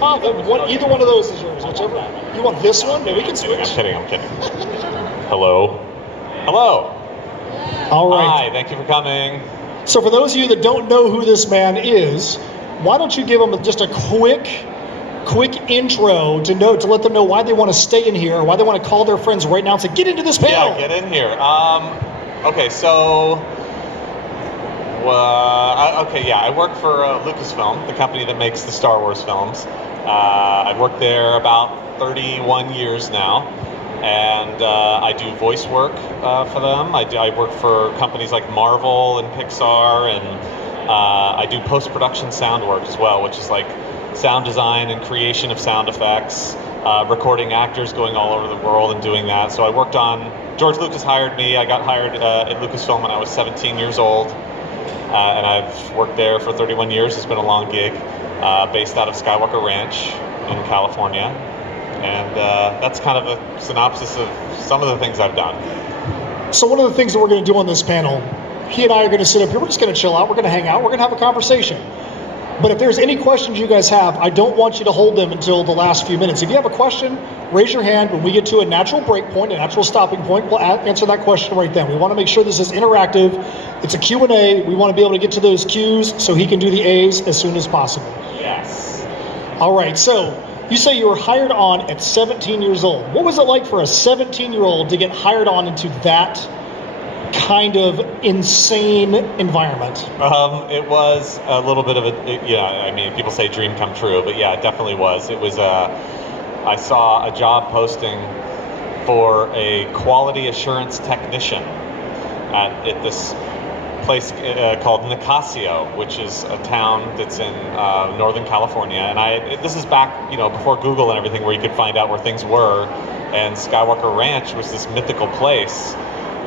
Either one of those is yours, whichever. You want this one? No, we can switch. I'm kidding. Hello. All right. Hi, thank you for coming. So for those of you that don't know who this man is, why don't you give them just a quick intro to let them know why they want to stay in here, why they want to call their friends right now and say, get into this panel. Yeah, get in here. Okay, so... I work for LucasFilm, the company that makes the Star Wars films. I've worked there about 31 years now, and I do voice work for them. I work for companies like Marvel and Pixar, and I do post-production sound work as well, which is like sound design and creation of sound effects, recording actors going all over the world and doing that. So I worked on, George Lucas hired me. I got hired at Lucasfilm when I was 17 years old. And I've worked there for 31 years. It's been a long gig, based out of Skywalker Ranch in California. And that's kind of a synopsis of some of the things I've done. So one of the things that we're going to do on this panel, he and I are going to sit up here. We're just going to chill out. We're going to hang out. We're going to have a conversation. But if there's any questions you guys have, I don't want you to hold them until the last few minutes. If you have a question, raise your hand. When we get to a natural break point, a natural stopping point, we'll answer that question right then. We want to make sure this is interactive. It's a Q&A. We want to be able to get to those Q's so he can do the A's as soon as possible. Yes. All right, so you say you were hired on at 17 years old. What was it like for a 17-year-old to get hired on into that kind of insane environment? It was a little bit of people say dream come true, but yeah, it definitely was. It was I saw a job posting for a quality assurance technician at this place called Nicasio, which is a town that's in Northern California. And this is back, before Google and everything, where you could find out where things were. And Skywalker Ranch was this mythical place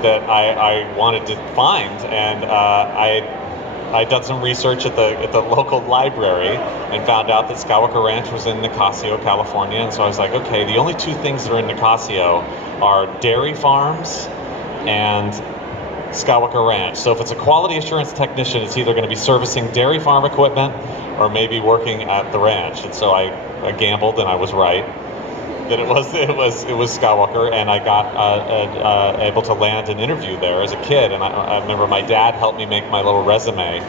that I wanted to find, and I'd done some research at the local library and found out that Skywalker Ranch was in Nicasio, California. And so I was like, okay, the only two things that are in Nicasio are dairy farms and Skywalker Ranch. So if it's a quality assurance technician, it's either going to be servicing dairy farm equipment or maybe working at the ranch. And so I gambled, and I was right. That it was Skywalker, and I got able to land an interview there as a kid. And I remember my dad helped me make my little resume.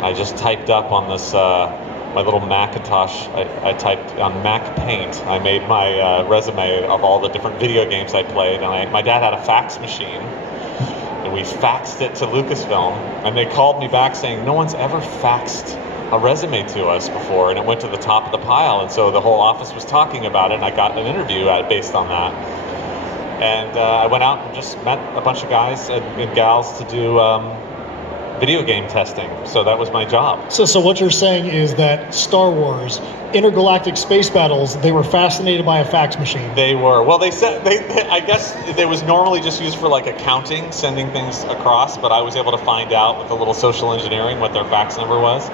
I just typed up on this my little Macintosh. I typed on Mac Paint. I made my resume of all the different video games I played. And my dad had a fax machine, and we faxed it to Lucasfilm, and they called me back saying no one's ever faxed a resume to us before, and it went to the top of the pile, and so the whole office was talking about it, and I got an interview based on that. And I went out and just met a bunch of guys and gals to do video game testing. So that was my job. So what you're saying is that Star Wars, intergalactic space battles, they were fascinated by a fax machine. They were. Well, they said I guess it was normally just used for like accounting, sending things across, but I was able to find out with a little social engineering what their fax number was.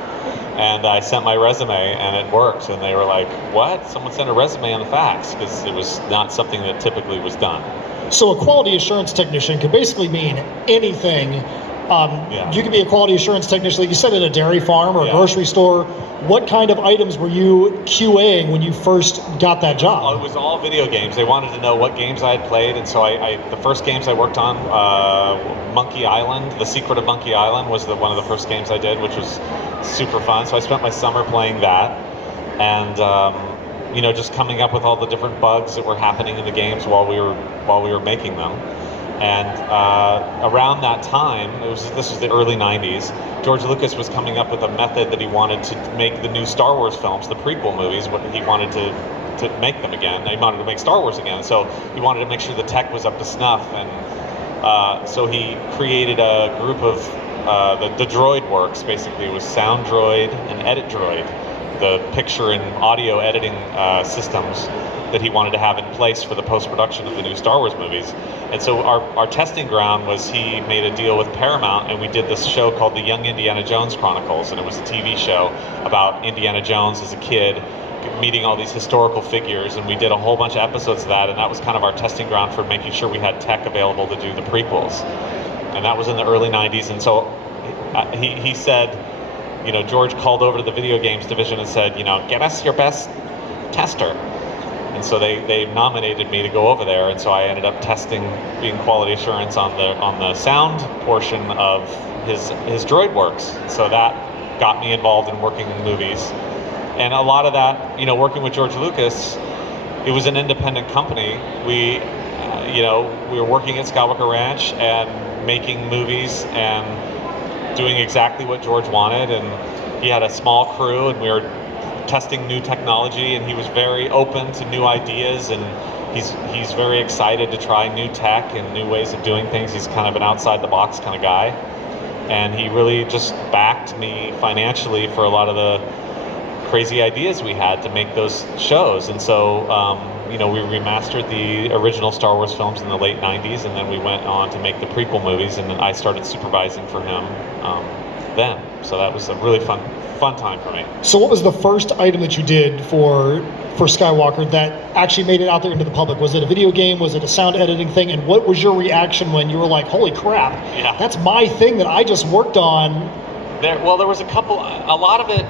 And I sent my resume, and it worked. And they were like, what? Someone sent a resume on the fax, because it was not something that typically was done. So a quality assurance technician could basically mean anything. You could be a quality assurance technician, like you said, at a dairy farm or a grocery store. What kind of items were you QAing when you first got that job? It was all video games. They wanted to know what games I had played, and so the first games I worked on, Monkey Island, The Secret of Monkey Island was one of the first games I did, which was super fun. So I spent my summer playing that, and just coming up with all the different bugs that were happening in the games while we were making them. And around that time, this was the early 90s, George Lucas was coming up with a method that he wanted to make the new Star Wars films, the prequel movies. He wanted to make them again. He wanted to make Star Wars again. So he wanted to make sure the tech was up to snuff. And so he created a group of the droid works. Basically, it was Sound Droid and Edit Droid, the picture and audio editing systems that he wanted to have in place for the post-production of the new Star Wars movies. And so our testing ground was he made a deal with Paramount, and we did this show called The Young Indiana Jones Chronicles, and it was a TV show about Indiana Jones as a kid meeting all these historical figures, and we did a whole bunch of episodes of that, and that was kind of our testing ground for making sure we had tech available to do the prequels. And that was in the early 90s, and so he said, George called over to the video games division and said, get us your best tester. And so they nominated me to go over there, and so I ended up being quality assurance on the sound portion of his droid works. So that got me involved in working in movies. And a lot of that, working with George Lucas, it was an independent company. We were working at Skywalker Ranch and making movies and doing exactly what George wanted. And he had a small crew, and we were testing new technology, and he was very open to new ideas, and he's very excited to try new tech and new ways of doing things. He's kind of an outside the box kind of guy, and he really just backed me financially for a lot of the crazy ideas we had to make those shows. And so we remastered the original Star Wars films in the late 90s, and then we went on to make the prequel movies, and then I started supervising for him then. So that was a really fun time for me. So what was the first item that you did for Skywalker that actually made it out there into the public? Was it a video game? Was it a sound editing thing? And what was your reaction when you were like, holy crap, that's my thing that I just worked on? There was a lot of it.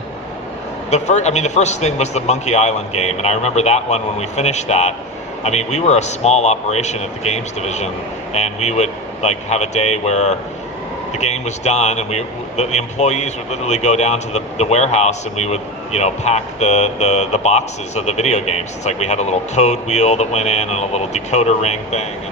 The first thing was the Monkey Island game, and I remember that one when we finished that. I mean, we were a small operation at the games division, and we would have a day where the game was done, and the employees would literally go down to the warehouse, and we would pack the boxes of the video games. It's like we had a little code wheel that went in and a little decoder ring thing,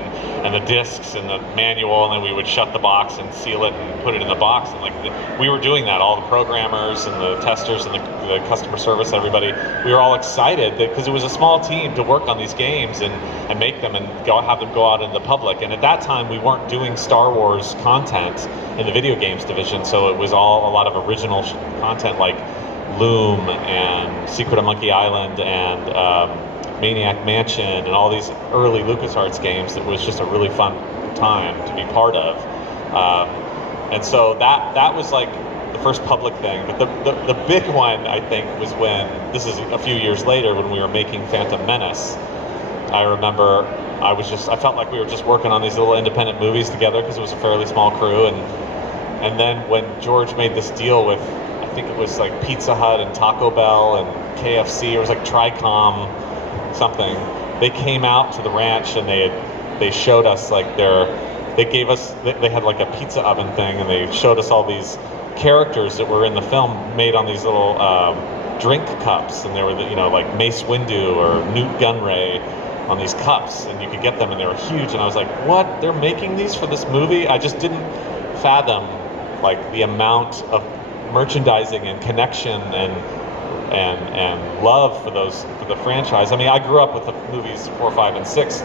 and the discs and the manual, and then we would shut the box and seal it and put it in the box. And we were doing that, all the programmers and the testers and the customer service, everybody. We were all excited because it was a small team to work on these games and make them and have them go out into the public. And at that time, we weren't doing Star Wars content in the video games division, so it was all a lot of original content like Loom and Secret of Monkey Island and Maniac Mansion and all these early LucasArts games. That was just a really fun time to be part of. And so that was like the first public thing. But the big one, I think, was when, this is a few years later, when we were making Phantom Menace. I remember I felt like we were just working on these little independent movies together because it was a fairly small crew. And then when George made this deal with, I think it was like Pizza Hut and Taco Bell and KFC, or it was like Tricom something, they came out to the ranch and they showed us they had like a pizza oven thing, and they showed us all these characters that were in the film made on these little drink cups, and they were like Mace Windu or Newt Gunray on these cups, and you could get them, and they were huge. And I was like, what? They're making these for this movie? I just didn't fathom the amount of merchandising and connection and love for the franchise. I mean, I grew up with the movies 4, 5, and 6.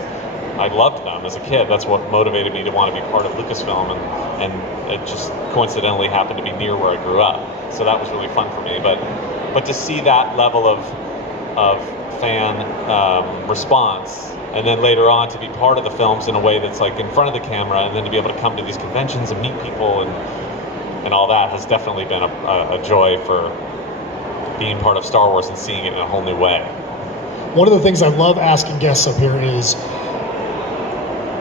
I loved them as a kid. That's what motivated me to want to be part of LucasFilm, and it just coincidentally happened to be near where I grew up. So that was really fun for me. But to see that level of fan response, and then later on to be part of the films in a way that's in front of the camera, and then to be able to come to these conventions and meet people and all that, has definitely been a joy for being part of Star Wars and seeing it in a whole new way. One of the things I love asking guests up here is,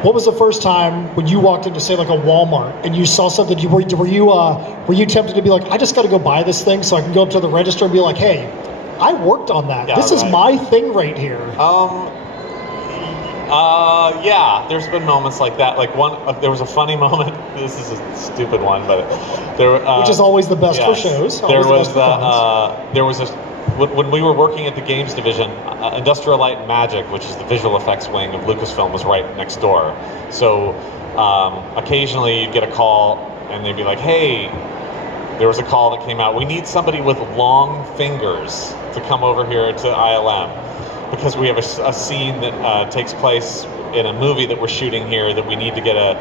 what was the first time when you walked into, say, a Walmart, and you saw something? Were you tempted to be like, I just got to go buy this thing so I can go up to the register and be like, hey, I worked on that. This is my thing right here. Yeah, there's been moments like that. There was a funny moment. This is a stupid one, but which is always the best for shows. When we were working at the games division, Industrial Light and Magic, which is the visual effects wing of LucasFilm, was right next door. So occasionally you'd get a call, and they'd be like, hey, there was a call that came out. We need somebody with long fingers to come over here to ILM, because we have a scene that takes place in a movie that we're shooting here that we need to get it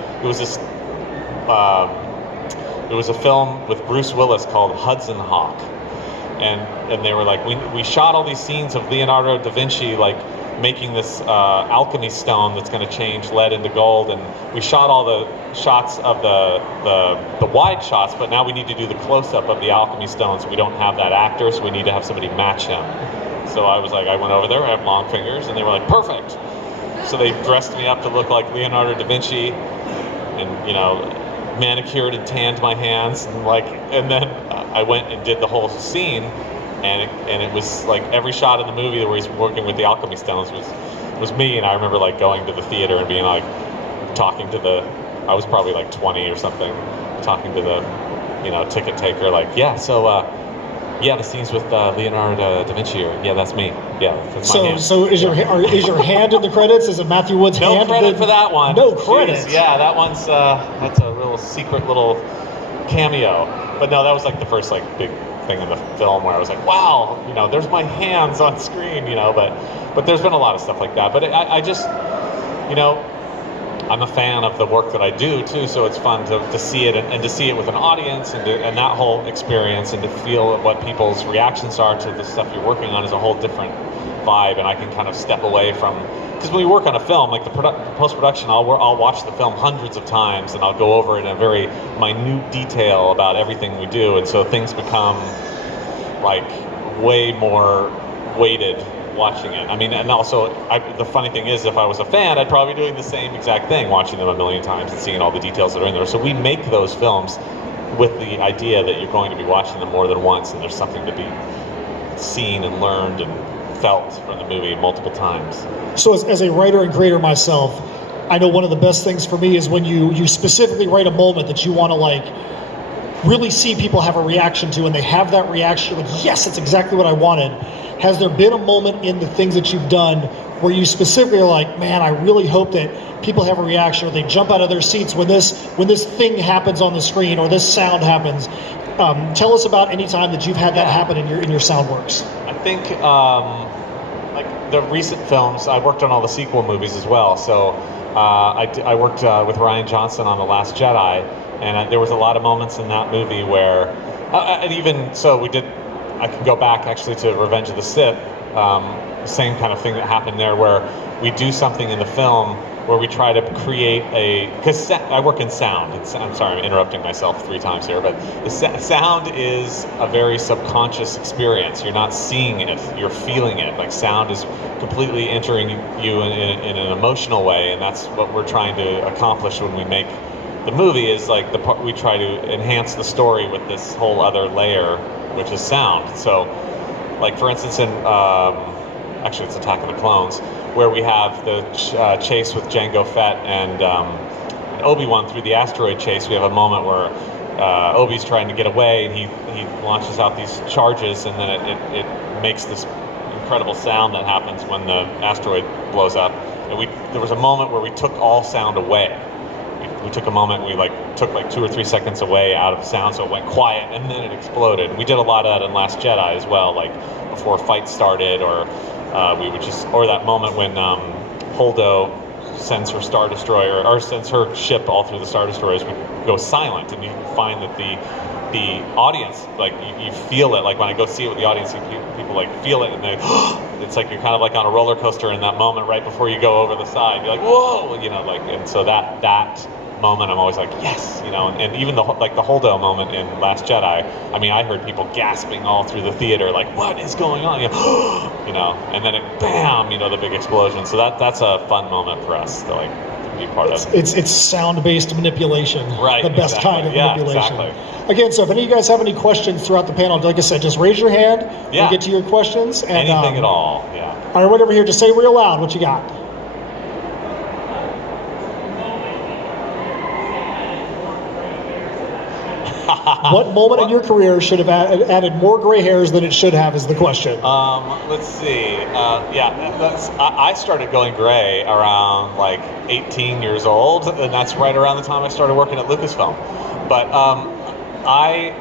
was a film with Bruce Willis called Hudson Hawk. And they were like, we shot all these scenes of Leonardo da Vinci making this alchemy stone that's going to change lead into gold, and we shot all the shots of the wide shots, but now we need to do the close-up of the alchemy stone, so we don't have that actor, so we need to have somebody match him. So I went over there, I have long fingers, and they were like, perfect! So they dressed me up to look like Leonardo da Vinci, and manicured and tanned my hands, and then I went and did the whole scene, and it was like every shot in the movie where he's working with the alchemy stones was me, and I remember like going to the theater and being like talking to I was probably like 20 or something, talking to the ticket taker, like, yeah, so yeah, the scenes with Leonardo da Vinci, or yeah, that's me. Yeah, that's my hand. So is your hand in the credits? Is it Matthew Wood's hand? No credit for that one. No credit. Yeah, that one's that's a real secret little cameo. But no, that was like the first like big thing in the film where I was like, wow, there's my hands on screen, but there's been a lot of stuff like that. But I just, I'm a fan of the work that I do too, so it's fun to see it and to see it with an audience and that whole experience, and to feel what people's reactions are to the stuff you're working on is a whole different vibe. And I can kind of step away from, because when we work on a film, like the post-production, I'll watch the film hundreds of times and I'll go over it in a very minute detail about everything we do, and so things become like way more weighted watching it. I mean, and also, the funny thing is, if I was a fan, I'd probably be doing the same exact thing, watching them a million times and seeing all the details that are in there. So we make those films with the idea that you're going to be watching them more than once, and there's something to be seen and learned and felt from the movie multiple times. So as a writer and creator myself, I know one of the best things for me is when you specifically write a moment that you want to like really see people have a reaction to, and they have that reaction, like, yes, that's exactly what I wanted. Has there been a moment in the things that you've done where you specifically are like, man, I really hope that people have a reaction, or they jump out of their seats when this thing happens on the screen, or this sound happens? Tell us about any time that you've had that happen in your sound works. I think like the recent films, I worked on all the sequel movies as well. So I worked with Rian Johnson on The Last Jedi, and there was a lot of moments in that movie where, and even so, I can go back actually to Revenge of the Sith, same kind of thing that happened there, where we do something in the film where we try to create because I work in sound. I'm sorry, I'm interrupting myself 3 times here, but the sound is a very subconscious experience. You're not seeing it, you're feeling it. Like, sound is completely entering you in an emotional way, and that's what we're trying to accomplish when we make the movie, is like we try to enhance the story with this whole other layer, which is sound. So, like, for instance, in actually it's Attack of the Clones, where we have the chase with Jango Fett and Obi-Wan through the asteroid chase. We have a moment where Obi's trying to get away, and he launches out these charges, and then it makes this incredible sound that happens when the asteroid blows up. And there was a moment where we took all sound away. We took a moment, we took 2 or 3 seconds away out of sound, so it went quiet, and then it exploded. We did a lot of that in Last Jedi as well, like before fights started, or we would or that moment when Holdo sends her Star Destroyer, or sends her ship all through the Star Destroyers, we go silent, and you find that the audience, like, you feel it. Like, when I go see it with the audience, people like feel it, and it's like you're kind of like on a roller coaster in that moment right before you go over the side. You're like, whoa, and so that moment, I'm always like, yes, and even the Holdo moment in Last Jedi, I mean, I heard people gasping all through the theater, like, what is going on? And then bam, the big explosion. So that's a fun moment for us to be part of. It's sound-based manipulation, right? The best kind of manipulation. Exactly. Again, so if any of you guys have any questions throughout the panel, like I said, just raise your hand. We'll get to your questions. And, anything at all. Yeah. All right, right over here, just say real loud what you got. What moment in your career should have added more gray hairs than it should have, is the question. Let's see. I started going gray around 18 years old, and that's right around the time I started working at LucasFilm. But I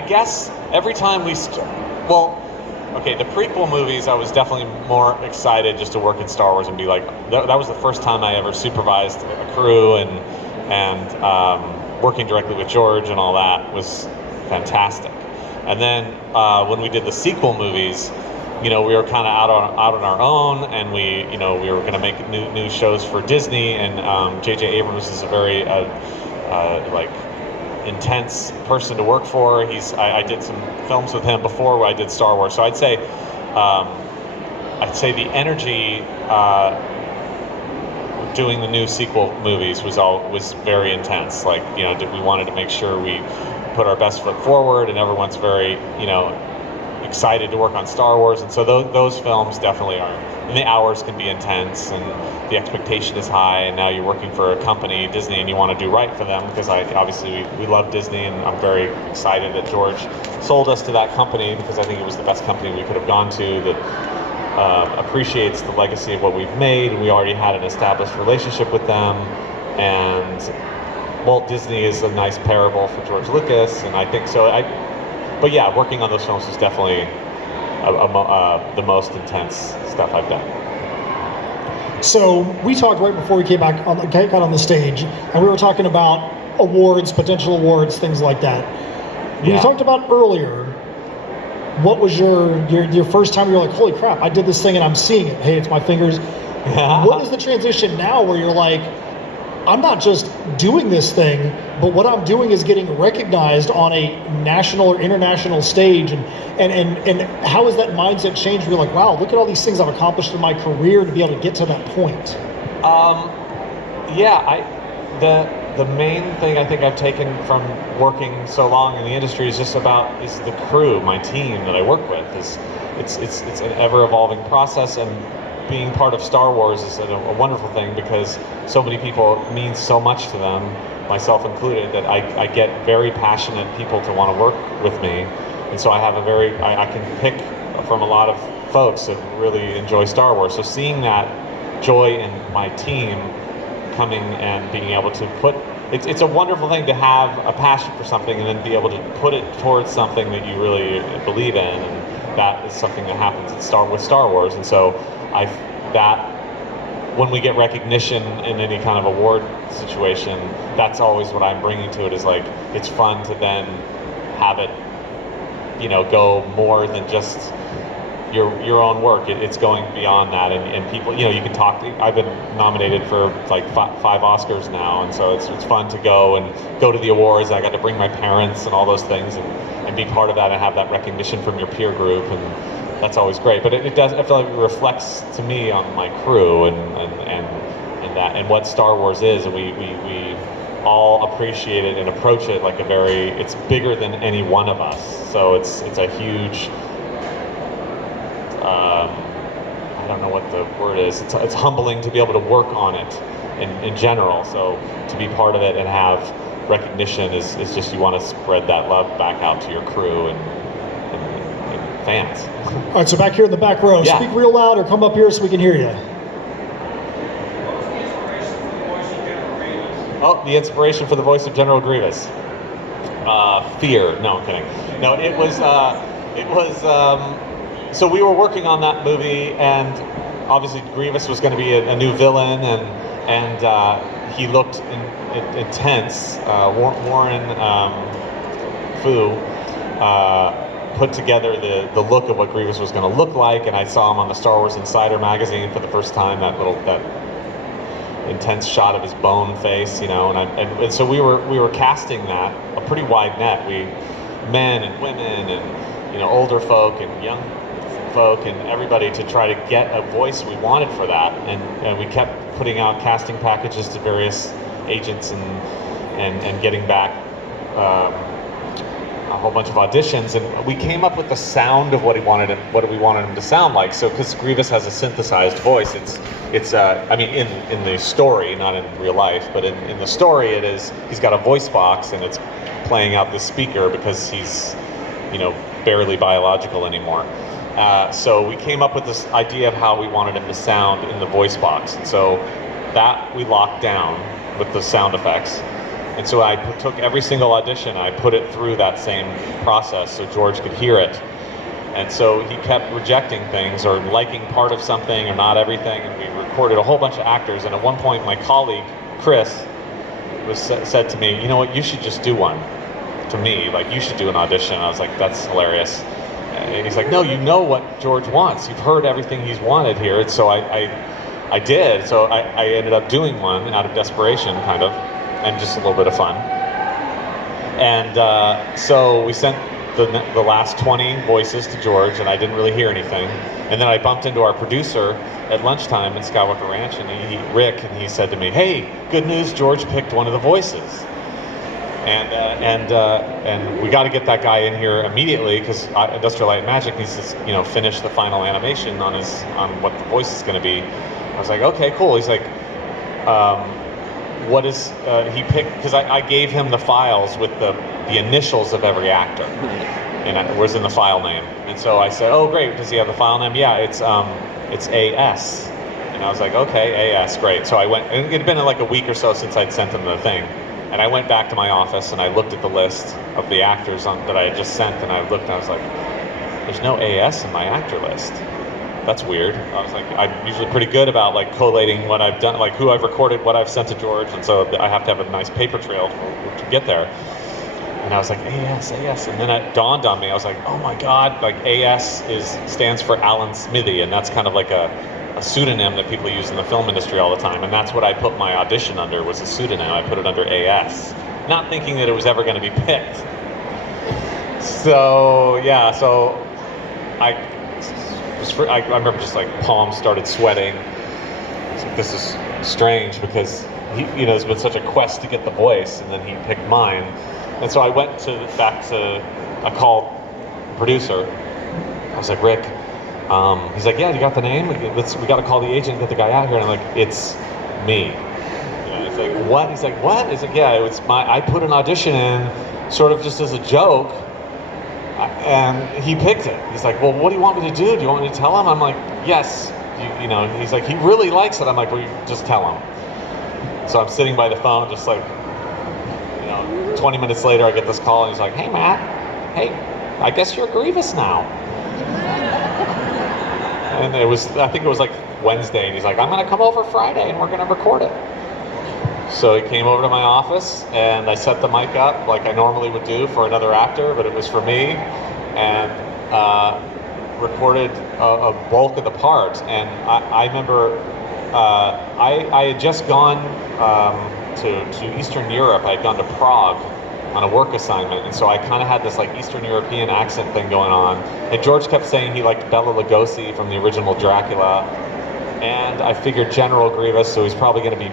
guess every time the prequel movies, I was definitely more excited just to work in Star Wars and be like, that was the first time I ever supervised a crew, and working directly with George and all that was fantastic. And then when we did the sequel movies, we were kind of out on our own, and we were going to make new shows for Disney, and J.J. Abrams is a very intense person to work for. I did some films with him before where I did Star Wars, so I'd say the energy doing the new sequel movies was very intense. We wanted to make sure we put our best foot forward, and everyone's very excited to work on Star Wars, and so those films definitely are. And the hours can be intense, and the expectation is high, and now you're working for a company, Disney, and you want to do right for them, because obviously we love Disney, and I'm very excited that George sold us to that company, because I think it was the best company we could have gone to that appreciates the legacy of what we've made, and we already had an established relationship with them, and Walt Disney is a nice parable for George Lucas, and I think so. But yeah, working on those films is definitely the most intense stuff I've done. So we talked right before we got on the stage, and we were talking about awards, potential awards, things like that. We talked about earlier, what was your first time you were like, holy crap, I did this thing and I'm seeing it. Hey, it's my fingers. What is the transition now where you're like, I'm not just doing this thing, but what I'm doing is getting recognized on a national or international stage, and how has that mindset changed? You're like, wow, look at all these things I've accomplished in my career to be able to get to that point. The main thing I think I've taken from working so long in the industry is the crew, my team that I work with. It's an ever evolving process, and being part of Star Wars is a wonderful thing because so many people, it means so much to them, myself included, that I get very passionate people to want to work with me. And so I have I can pick from a lot of folks that really enjoy Star Wars. So seeing that joy in my team coming and being able to it's a wonderful thing to have a passion for something and then be able to put it towards something that you really believe in. And that is something that happens with Star Wars. And so when we get recognition in any kind of award situation, that's always what I'm bringing to it, is like, it's fun to then have it, go more than just your own work. It's going beyond that, and people, you can talk. I've been nominated for like 5 Oscars now, and so it's fun to go to the awards. I got to bring my parents and all those things, and be part of that and have that recognition from your peer group, and that's always great. But it does, I feel like it reflects to me on my crew and what Star Wars is, and we all appreciate it and approach it like it's bigger than any one of us. So it's a huge, I don't know what the word is. It's humbling to be able to work on it in general. So to be part of it and have recognition is just, you want to spread that love back out to your crew and fans. All right, so back here in the back row, speak real loud or come up here so we can hear you. Oh, the inspiration for the voice of General Grievous. Fear. No, I'm kidding. No, it was. So we were working on that movie, and obviously Grievous was going to be a new villain, and he looked intense. Warren Fu put together the look of what Grievous was going to look like, and I saw him on the Star Wars Insider magazine for the first time. That intense shot of his bone face, and so we were casting that a pretty wide net. Men and women and older folk and young folk and everybody, to try to get a voice we wanted for that, and we kept putting out casting packages to various agents and getting back a whole bunch of auditions, and we came up with the sound of what we wanted him to sound like. So because Grievous has a synthesized voice, it's I mean in the story, not in real life, but in the story he's got a voice box and it's playing out the speaker because he's barely biological anymore. So we came up with this idea of how we wanted him to sound in the voice box, and so that we locked down with the sound effects. And so I took every single audition, I put it through that same process so George could hear it. And so he kept rejecting things or liking part of something or not everything, and we recorded a whole bunch of actors. And at one point my colleague, Chris, said to me, you know what, you should just do one. To me, like, you should do an audition. I was like, that's hilarious. And he's like, no, you know what George wants. You've heard everything he's wanted here. And so I did. So I ended up doing one out of desperation, kind of, and just a little bit of fun. And so we sent the last 20 voices to George, and I didn't really hear anything. And then I bumped into our producer at lunchtime at Skywalker Ranch, and Rick, and he said to me, hey, good news, George picked one of the voices. And we got to get that guy in here immediately because Industrial Light and Magic needs to finish the final animation on what the voice is going to be. I was like, okay, cool. He's like, what is he picked? Because I gave him the files with the initials of every actor, and it was in the file name. And so I said, oh great, does he have the file name? Yeah, it's AS. And I was like, okay, AS, great. So I went, and it had been like a week or so since I'd sent him the thing. And I went back to my office and I looked at the list of the actors that I had just sent, and I looked and I was like, there's no AS in my actor list. That's weird. I was like, I'm usually pretty good about like collating what I've done, like who I've recorded, what I've sent to George, and so I have to have a nice paper trail to get there. And I was like, AS, and then it dawned on me. I was like, oh my God, like AS stands for Alan Smithy, and that's kind of like a pseudonym that people use in the film industry all the time, and that's what I put my audition under, was a pseudonym. I put it under AS, not thinking that it was ever going to be picked. So yeah, so I remember just like palms started sweating. I was like, this is strange because there's been such a quest to get the voice, and then he picked mine. And so I went I called the producer. I was like, Rick, he's like, yeah, you got the name? We got to call the agent and get the guy out here. And I'm like, it's me. He's like, what? He's like, what? He's like, yeah, I put an audition in sort of just as a joke, and he picked it. He's like, well, what do you want me to do? Do you want me to tell him? I'm like, yes. He's like, he really likes it. I'm like, well, you just tell him. So I'm sitting by the phone, just like, 20 minutes later, I get this call, and he's like, hey, Matt, hey, I guess you're Grievous now. And I think it was like Wednesday, and he's like, I'm going to come over Friday, and we're going to record it. So he came over to my office, and I set the mic up like I normally would do for another actor, but it was for me, and recorded a bulk of the parts. And I remember I had just gone to Eastern Europe. I had gone to Prague on a work assignment, and so I kind of had this like Eastern European accent thing going on. And George kept saying he liked Bela Lugosi from the original Dracula, and I figured General Grievous, so he's probably going to be,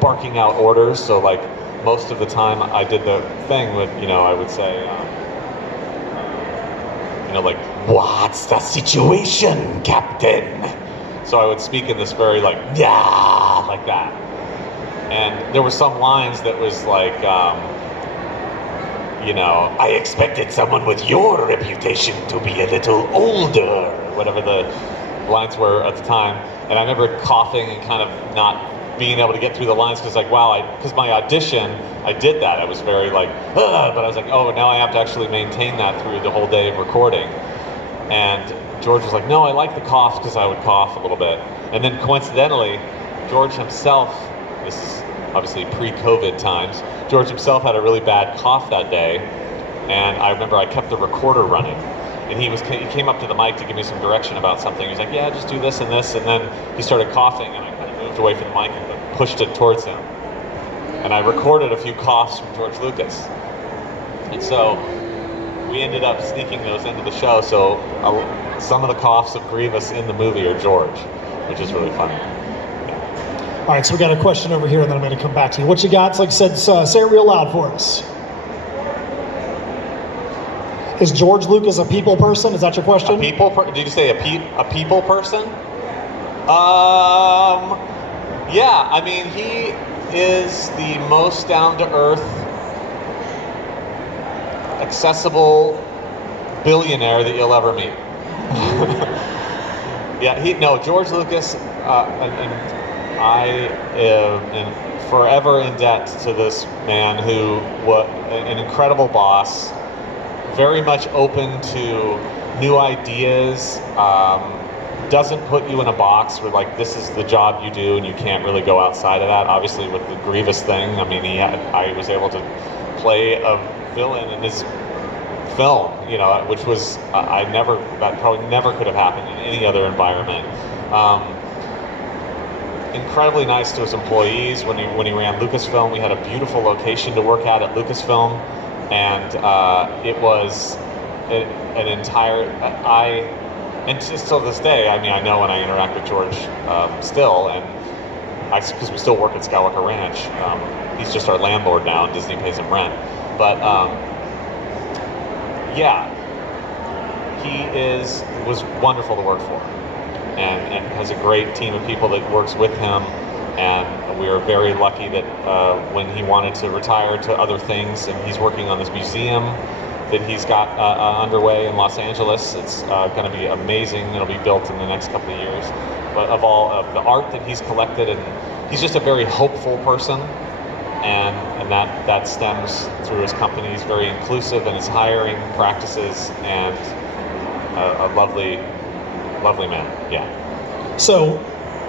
barking out orders. So like most of the time I did the thing with, I would say, like, what's the situation, Captain? So I would speak in this very like, yeah, like that. And there were some lines that was like, I expected someone with your reputation to be a little older, whatever the lines were at the time. And I remember coughing and kind of not being able to get through the lines because like, wow, because my audition, I did that. I was very like, but I was like, oh, now I have to actually maintain that through the whole day of recording. And George was like, no, I like the coughs because I would cough a little bit. And then coincidentally, George himself, this is obviously pre-COVID times, George himself had a really bad cough that day, and I remember I kept the recorder running, and he came up to the mic to give me some direction about something. He's like, yeah, just do this, and then he started coughing, and I kind of moved away from the mic and pushed it towards him, and I recorded a few coughs from George Lucas, and so we ended up sneaking those into the show, so some of the coughs of Grievous in the movie are George, which is really funny. All right, so we got a question over here, and then I'm going to come back to you. What you got? It's like I said, say it real loud for us. Is George Lucas a people person? Is that your question? Did you say a people person? Yeah, I mean, he is the most down-to-earth, accessible billionaire that you'll ever meet. Yeah, George Lucas, and I am forever in debt to this man who was an incredible boss, very much open to new ideas, doesn't put you in a box where like this is the job you do and you can't really go outside of that. Obviously with the Grievous thing, I mean, I was able to play a villain in his film, which was that probably never could have happened in any other environment. Incredibly nice to his employees. When he ran Lucasfilm, we had a beautiful location to work at Lucasfilm, and it was an entire. And still this day, I mean, I know when I interact with George still, and because we still work at Skywalker Ranch. he's just our landlord now, and Disney pays him rent. But yeah, he was wonderful to work for, and has a great team of people that works with him. And we were very lucky that when he wanted to retire to other things, and he's working on this museum that he's got underway in Los Angeles. It's going to be amazing. It'll be built in the next couple of years. But of all of the art that he's collected, and he's just a very hopeful person, and that stems through his company. He's very inclusive in his hiring practices, and a lovely man. Yeah. So,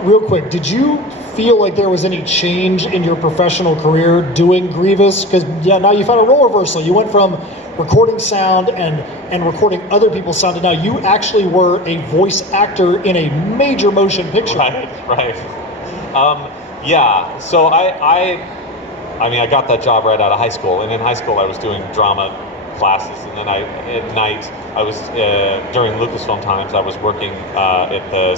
real quick, did you feel like there was any change in your professional career doing Grievous? Because now you've had a role reversal. You went from recording sound and recording other people's sound, and now you actually were a voice actor in a major motion picture. Right. Yeah. So I mean, I got that job right out of high school, and in high school I was doing drama classes, and then at night I was during Lucasfilm times I was working at the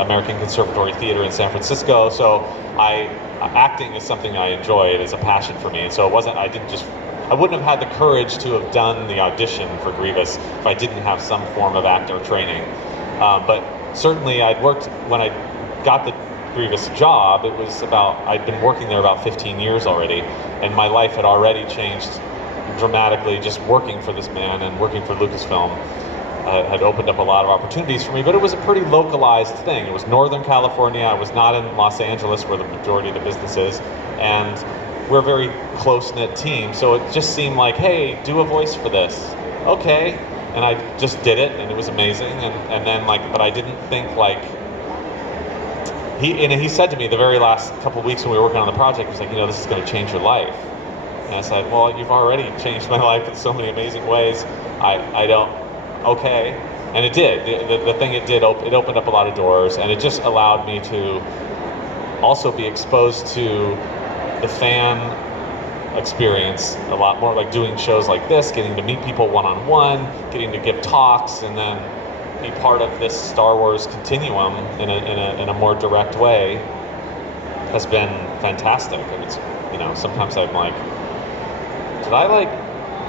American Conservatory Theater in San Francisco. So acting is something I enjoy. It is a passion for me. And so I wouldn't have had the courage to have done the audition for Grievous if I didn't have some form of actor training. But certainly I'd worked, when I got the Grievous job, I'd been working there about 15 years already, and my life had already changed dramatically just working for this man and working for Lucasfilm. Had opened up a lot of opportunities for me, but it was a pretty localized thing. It was Northern California. I was not in Los Angeles, where the majority of the business is, and we're a very close-knit team, so it just seemed like, hey, do a voice for this. Okay. And I just did it, and it was amazing, and then but I didn't think he said to me the very last couple of weeks when we were working on the project, he was like, this is going to change your life. And I said, well, you've already changed my life in so many amazing ways. I don't. Okay, and it did. The thing it did, it opened up a lot of doors, and it just allowed me to also be exposed to the fan experience a lot more, like doing shows like this, getting to meet people one-on-one, getting to give talks, and then be part of this Star Wars continuum in a more direct way has been fantastic. And it's, sometimes I'm like,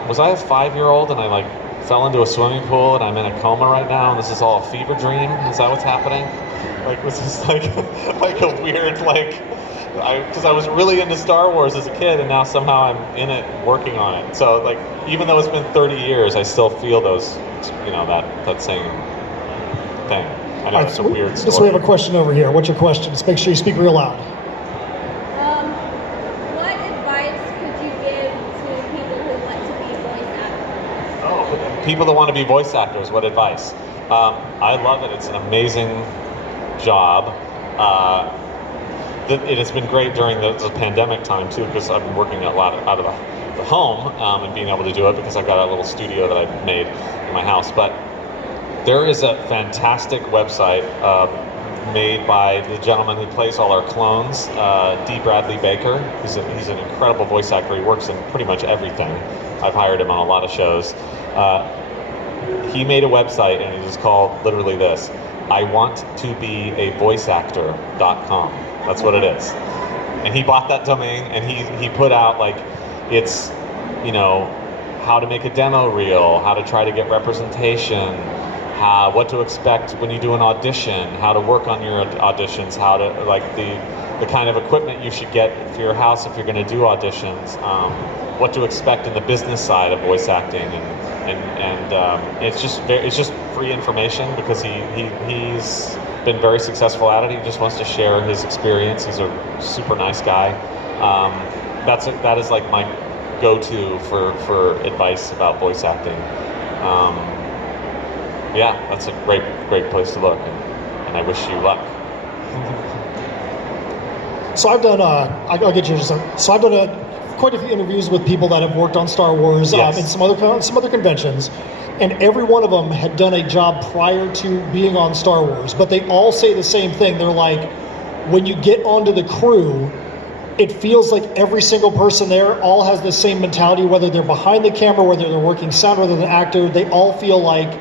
was I a 5-year-old and I fell into a swimming pool and I'm in a coma right now and this is all a fever dream? Is that what's happening? Was this like a weird, because I was really into Star Wars as a kid, and now somehow I'm in it working on it. So even though it's been 30 years, I still feel those, that same thing. I know it's a weird story. So we have a question over here. What's your question? Just make sure you speak real loud. What advice could you give to people who want to be voice actors? Oh, people that want to be voice actors, what advice? I love it. It's an amazing job. It has been great during the pandemic time too, because I've been working a lot out of the home and being able to do it because I've got a little studio that I've made in my house. But there is a fantastic website made by the gentleman who plays all our clones, D. Bradley Baker. He's an incredible voice actor. He works in pretty much everything. I've hired him on a lot of shows. He made a website, and it is called literally this: iwanttobeavoiceactor.com. That's what it is. And he bought that domain, and he put out it's how to make a demo reel, how to try to get representation, what to expect when you do an audition, how to work on your auditions, how to the kind of equipment you should get for your house if you're going to do auditions, what to expect in the business side of voice acting, and it's just free information because he's been very successful at it. He just wants to share his experience. He's a super nice guy. That is my go-to for advice about voice acting. Yeah, that's a great place to look, and I wish you luck. So I've done I'll get you just so I've done quite a few interviews with people that have worked on Star Wars Yes. and some other conventions, and every one of them had done a job prior to being on Star Wars, but they all say the same thing. They're like, when you get onto the crew, it feels like every single person there all has the same mentality, whether they're behind the camera, whether they're working sound, whether they're an actor. They all feel like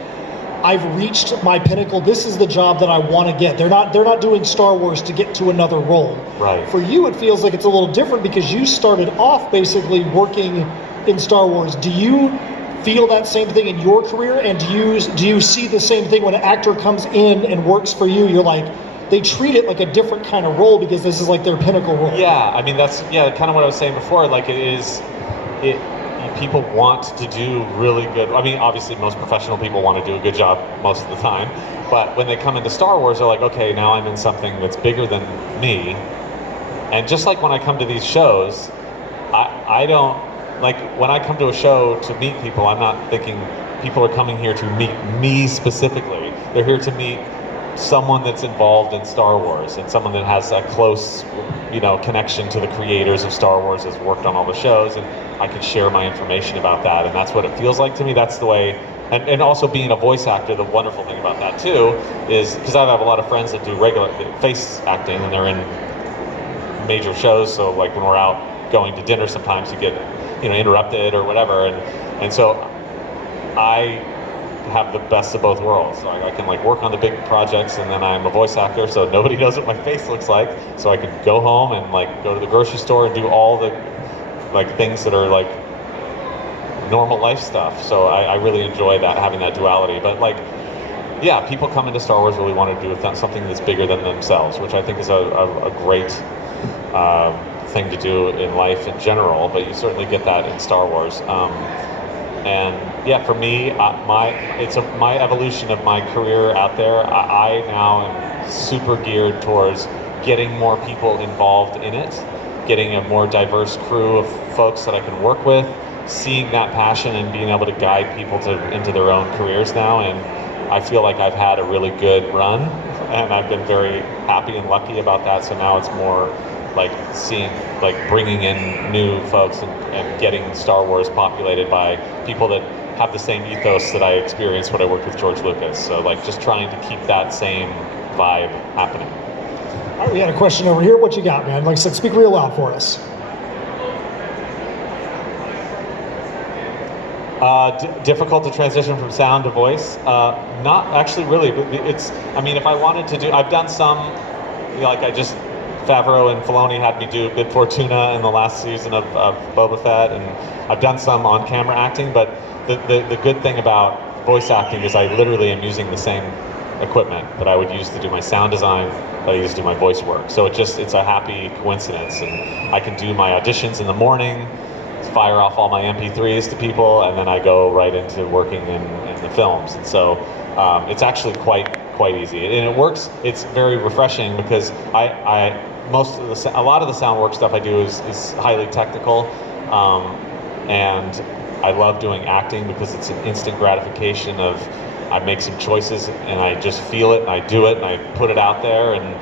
I've reached my pinnacle. This is the job that I want to get. They're not doing Star Wars to get to another role. Right. For you, it feels like it's a little different because you started off basically working in Star Wars. Do you feel that same thing in your career? And do you see the same thing when an actor comes in and works for you? You're like, they treat it like a different kind of role because this is like their pinnacle role. Yeah, I mean that's kind of what I was saying before. Like people want to do really good. I mean, obviously most professional people want to do a good job most of the time, but when they come into Star Wars, they're like, okay, now I'm in something that's bigger than me. And just like when I come to these shows, I don't like when I come to a show to meet people. I'm not thinking people are coming here to meet me specifically. They're here to meet someone that's involved in Star Wars and someone that has a close, connection to the creators of Star Wars, has worked on all the shows, and I can share my information about that, and that's what it feels like to me. That's the way, and also being a voice actor, the wonderful thing about that too is, because I have a lot of friends that do regular face acting and they're in major shows, so like when we're out going to dinner sometimes you get, interrupted or whatever, and so I have the best of both worlds. So I can like work on the big projects, and then I'm a voice actor, so nobody knows what my face looks like. So I can go home and like go to the grocery store and do all the like things that are like normal life stuff. So I really enjoy that, having that duality. But like, yeah, people come into Star Wars really want to do something that's bigger than themselves, which I think is a great thing to do in life in general. But you certainly get that in Star Wars. And yeah, for me, my evolution of my career out there. I now am super geared towards getting more people involved in it, getting a more diverse crew of folks that I can work with, seeing that passion and being able to guide people into their own careers now. And I feel like I've had a really good run, and I've been very happy and lucky about that. So now it's more like bringing in new folks and getting Star Wars populated by people that have the same ethos that I experienced when I worked with George Lucas. So like just trying to keep that same vibe happening. All right, we had a question over here. What you got, man? Like I said, speak real loud for us. Difficult to transition from sound to voice? Not actually really. If I wanted to do, I've done some, Favreau and Filoni had me do Bib Fortuna in the last season of Boba Fett, and I've done some on-camera acting, but the good thing about voice acting is I literally am using the same equipment that I would use to do my sound design, that I use to do my voice work. So it's a happy coincidence, and I can do my auditions in the morning, fire off all my MP3s to people, and then I go right into working in the films. And so it's actually quite easy, and it works. It's very refreshing because a lot of the sound work stuff I do is highly technical, and I love doing acting because it's an instant gratification of I make some choices and I just feel it and I do it and I put it out there and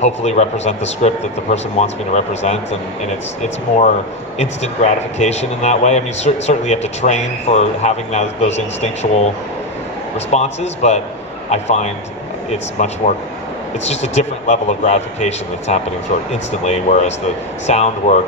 hopefully represent the script that the person wants me to represent, and it's more instant gratification in that way. I mean, certainly you have to train for having those instinctual responses, but I find it's just a different level of gratification that's happening sort of instantly, whereas the sound work